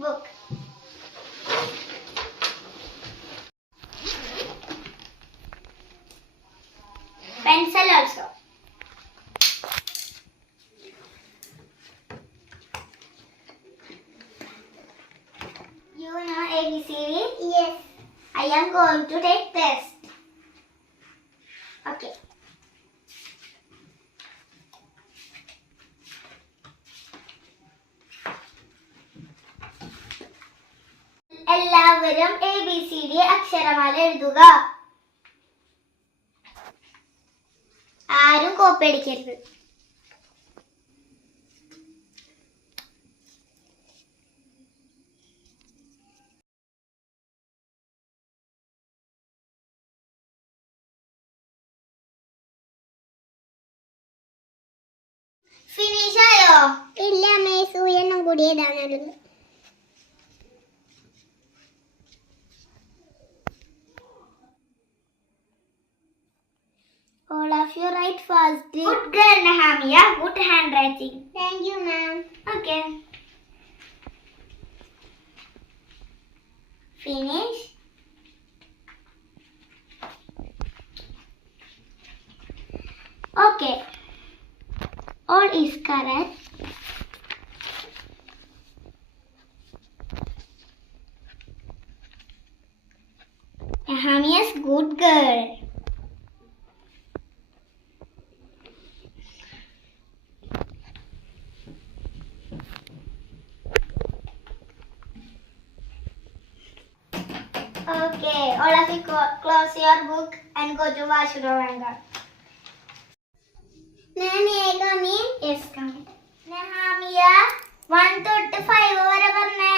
book. Pencil also. You know ABCD? Yes. I am going to take test. എല്ലാവരും A B C D അക്ഷരമാല എഴുതുക. ആരും copy അടിക്കരുത്. Finish ആയോ? ഇല്ല അമ്മേ. സൂര്യനും കൂടി class. You write fast. Good girl, Nahamia. Good handwriting. Thank you, ma'am. Okay. Finish. Okay. All is correct. All of you close your book and go to Vashuranga. May I come in? Yes, come in. Nehamiya, one to five വരെ പറഞ്ഞേ.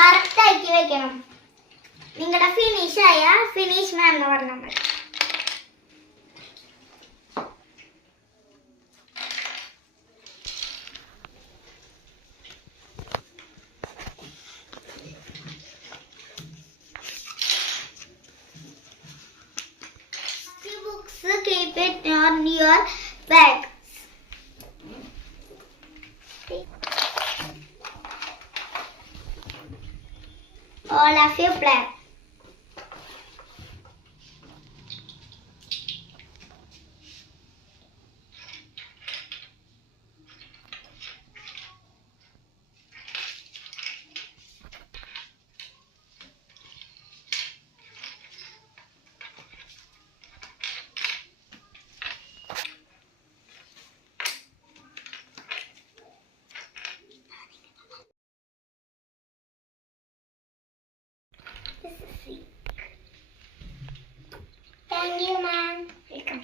Correct ആക്കി വെക്കണം നിങ്ങളുടെ finish ആയ finish മാം എന്ന് പറഞ്ഞാൽ മതി books keep it on your bag. Hola, Fiopler. This is sweet. Thank you. Welcome.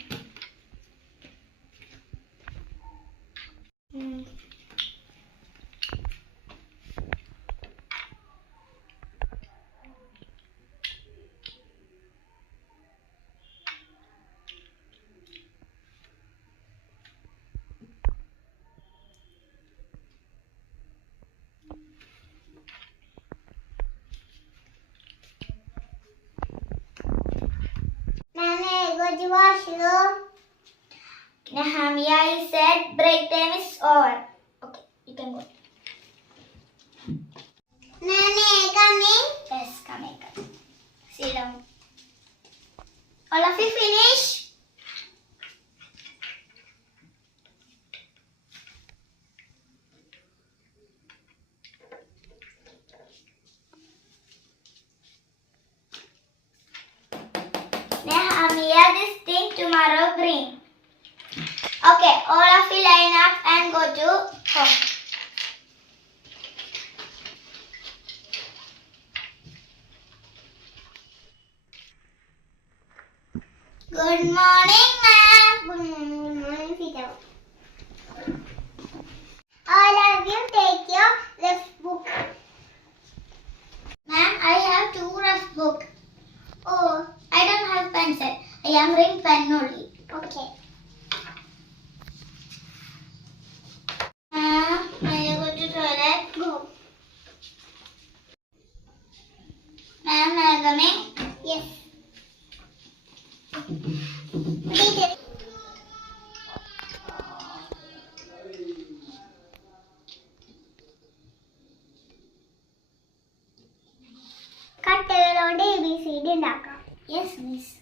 Hmm. Shivaji was alone. Nehemiah said, break them is over. Okay, you can go. Nene, coming? Yes, coming, coming. Sit down. All of you finish? Tomorrow bring. Okay, all of you line up and go to home. Good morning, കണ്ണുള്ളി. Okay. കട്ടകളോട് A B C D ഉണ്ടാക്കാം. Yes miss